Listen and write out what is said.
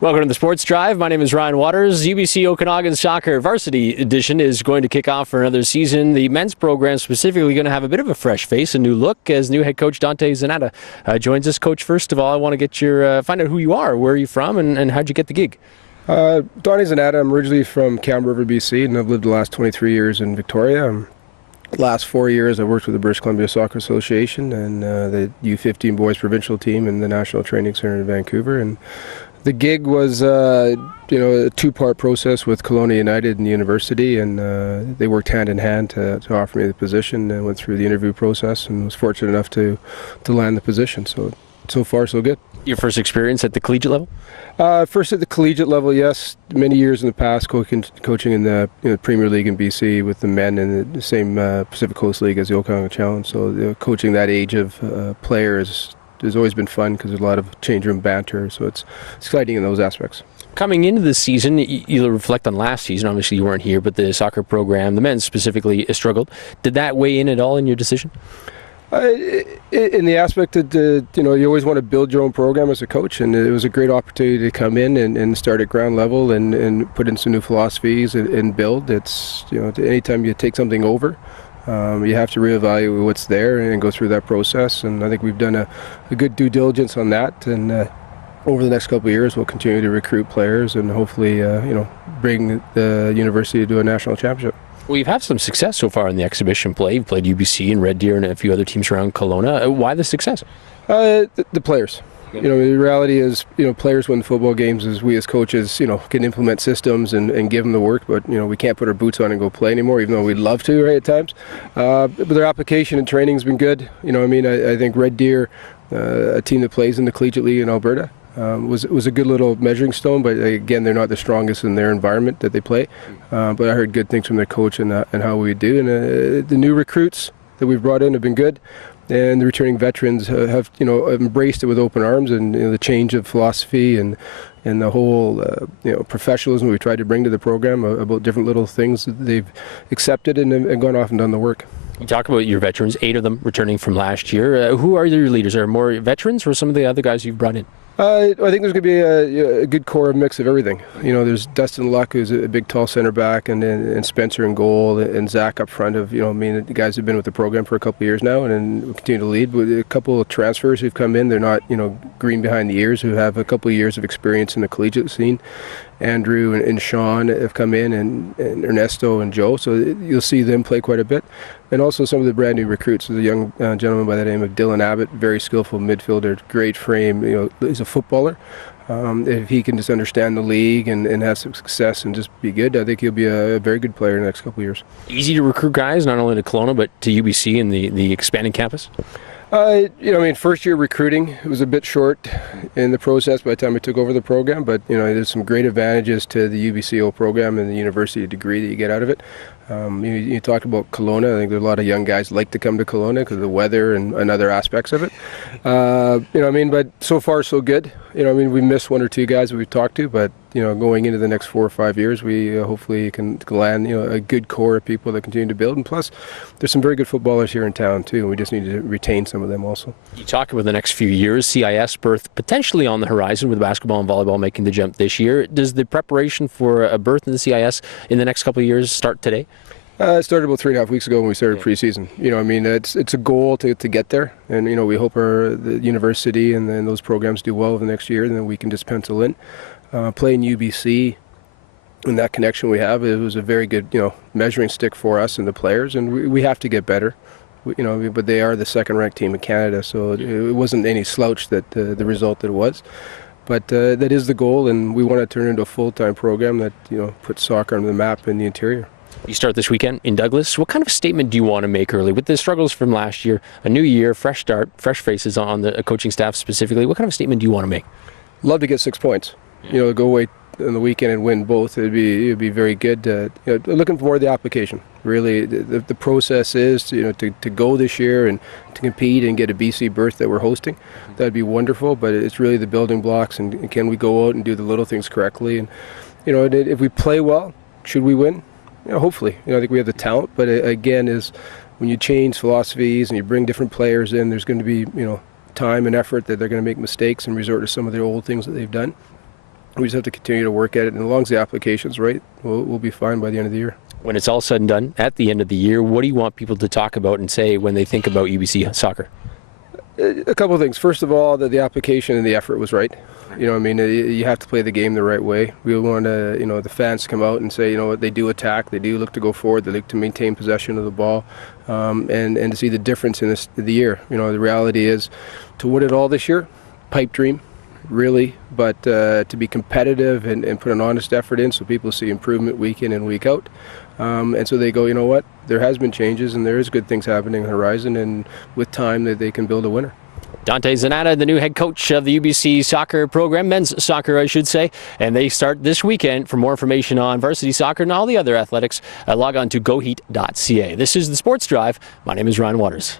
Welcome to the Sports Drive. My name is Ryan Waters. UBC Okanagan Soccer Varsity Edition is going to kick off for another season. The men's program specifically going to have a bit of a fresh face, a new look, as new head coach Dante Zanatta joins us. Coach, first of all, I want to get your find out who you are, where are you from, and how'd you get the gig? Dante Zanatta. I'm originally from Campbell River, BC, and I've lived the last 23 years in Victoria. Last 4 years, I worked with the British Columbia Soccer Association and the U15 boys provincial team in the National Training Center in Vancouver. And the gig was, a two-part process with Kelowna United and the university, and they worked hand in hand to offer me the position. And went through the interview process and was fortunate enough to land the position. So far, so good. Your first experience at the collegiate level? First at the collegiate level, yes. Many years in the past, coaching in the Premier League in BC with the men in the same Pacific Coast League as the Okanagan Challenge. So coaching that age of players has always been fun because there's a lot of change room banter. So it's exciting in those aspects. Coming into this season, you reflect on last season. Obviously, you weren't here, but the soccer program, the men's specifically, struggled. Did that weigh in at all in your decision? In the aspect that you always want to build your own program as a coach, and it was a great opportunity to come in and start at ground level and put in some new philosophies and build. It's anytime you take something over, you have to reevaluate what's there and go through that process. And I think we've done a good due diligence on that. And over the next couple of years, we'll continue to recruit players and hopefully bring the university to a national championship. Well, you've had some success so far in the exhibition play. You've played UBC and Red Deer and a few other teams around Kelowna. Why the success? The players. The reality is, players win football games as we as coaches, can implement systems and give them the work, but, we can't put our boots on and go play anymore, even though we'd love to, right, at times. But their application and training has been good. I think Red Deer, a team that plays in the collegiate league in Alberta, was a good little measuring stone, but again, they're not the strongest in their environment that they play. But I heard good things from their coach and how we do. And the new recruits that we've brought in have been good, and the returning veterans have embraced it with open arms. And the change of philosophy and the whole professionalism we tried to bring to the program about different little things that they've accepted and gone off and done the work. You talk about your veterans, 8 of them returning from last year. Who are your leaders? Are more veterans or some of the other guys you've brought in? I think there's going to be a good core mix of everything. There's Dustin Luck, who's a big, tall center back, and Spencer in goal, and Zach up front. The guys have been with the program for a couple of years now, and we'll continue to lead. With a couple of transfers who've come in, they're not, green behind the ears, who have a couple of years of experience in the collegiate scene. Andrew and Sean have come in, and Ernesto and Joe, so you'll see them play quite a bit. And also some of the brand new recruits. There's a young gentleman by the name of Dylan Abbott, very skillful midfielder, great frame. He's a footballer. If he can just understand the league and have some success and just be good, I think he'll be a very good player in the next couple of years. Easy to recruit guys, not only to Kelowna, but to UBC and the expanding campus? First year recruiting, it was a bit short in the process by the time I took over the program, but, there's some great advantages to the UBCO program and the university degree that you get out of it. You talked about Kelowna. I think there's a lot of young guys like to come to Kelowna because of the weather and other aspects of it. But so far so good. We missed 1 or 2 guys that we've talked to, but, going into the next 4 or 5 years, we hopefully can land, a good core of people that continue to build. And plus, there's some very good footballers here in town, too, and we just need to retain some of them also. You talk about the next few years, CIS berth potentially on the horizon with basketball and volleyball making the jump this year. Does the preparation for a berth in the CIS in the next couple of years start today? It started about 3.5 weeks ago when we started preseason. It's a goal to get there, and we hope the university and then those programs do well over the next year, and then we can just pencil in. Playing UBC and that connection we have, it was a very good measuring stick for us and the players, and we have to get better. But they are the second-ranked team in Canada, so it wasn't any slouch that the result that it was. But that is the goal, and we want to turn it into a full-time program that puts soccer on the map in the interior. You start this weekend in Douglas. What kind of statement do you want to make early? With the struggles from last year, a new year, fresh start, fresh faces on the coaching staff specifically, what kind of statement do you want to make? Love to get 6 points. Go away on the weekend and win both. It'd be very good. Looking for more of the application. Really, the process is to go this year and to compete and get a BC berth that we're hosting. That'd be wonderful. But it's really the building blocks, and can we go out and do the little things correctly? And if we play well, should we win? Hopefully. I think we have the talent, but again, is when you change philosophies and you bring different players in, there's going to be time and effort that they're going to make mistakes and resort to some of the old things that they've done. We just have to continue to work at it, and as long as the application's right, we'll be fine by the end of the year. When it's all said and done, at the end of the year, what do you want people to talk about and say when they think about UBC soccer? A couple of things. First of all, that the application and the effort was right. You have to play the game the right way. We want to, the fans to come out and say, they do attack, they do look to go forward, they look to maintain possession of the ball, and to see the difference in the year. The reality is, to win it all this year, pipe dream, really, but to be competitive and put an honest effort in so people see improvement week in and week out. And so they go, you know what, there has been changes and there is good things happening on the horizon, and with time they can build a winner. Dante Zanatta, the new head coach of the UBC soccer program, men's soccer I should say, and they start this weekend. For more information on varsity soccer and all the other athletics, log on to goheat.ca. This is the Sports Drive. My name is Ryan Waters.